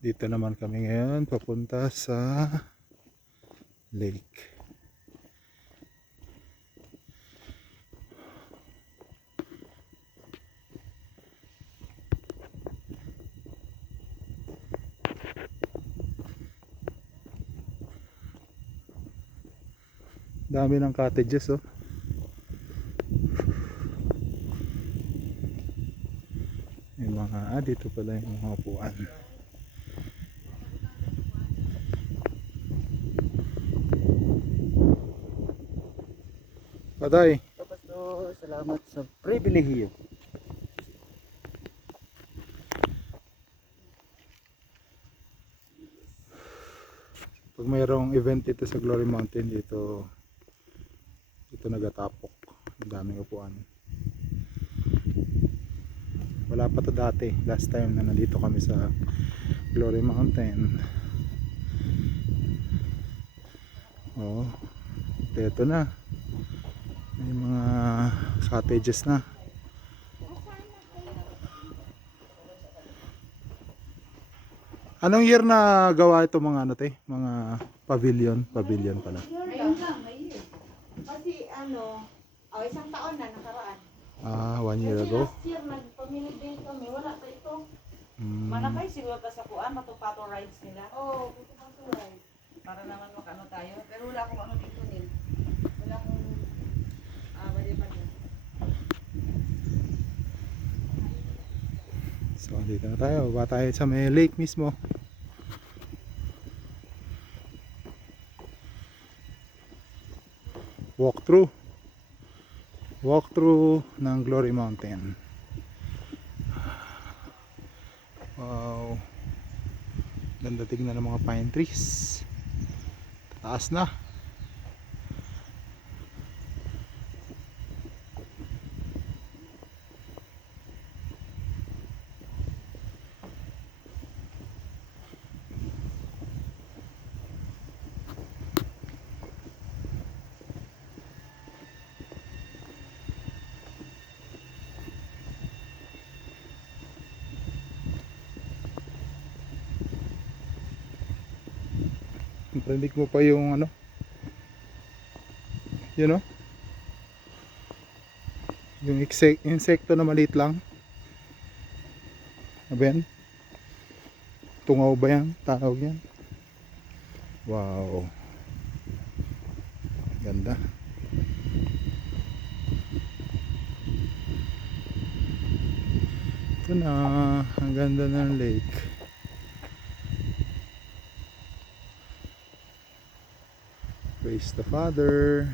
Dito naman kami ngayon papunta sa lake. Dami ng cottages, oh. Yung mga, dito pala yung mga upuan. Patay. Pastor, salamat sa pribilehiyo. Pag mayroong event dito sa Glory Mountain, dito nagatapok. Ang daming upuan. Wala pa to dati. Last time na nandito kami sa Glory Mountain. Oh, dito na. May mga cottages na. Anong year na gawa ito mga ano te? Mga pavilion pala. Ngayon lang, ngayon. Kasi isang taon na nakaraan. 1 year ago. Last year, nagpamili din kami. Wala pa ito. Manakay siguro ta sa kuan, matupato rides nila. Oo, puto pa ito right. Para naman makano tayo. Pero wala akong ano dito nil. Wala akong bali pa niya. So dito na tayo. Baba tayo sa may lake mismo. Walk through ng Glory Mountain. Wow, ganda tignan ng mga pine trees. Taas na. Marinig mo pa yung ano, yun know? Yung insekto na maliit lang. Ano ba yan? Tungaw ba yan? Tawag yan? Wow, ganda. Ito na, ang ganda ng lake. Praise the Father.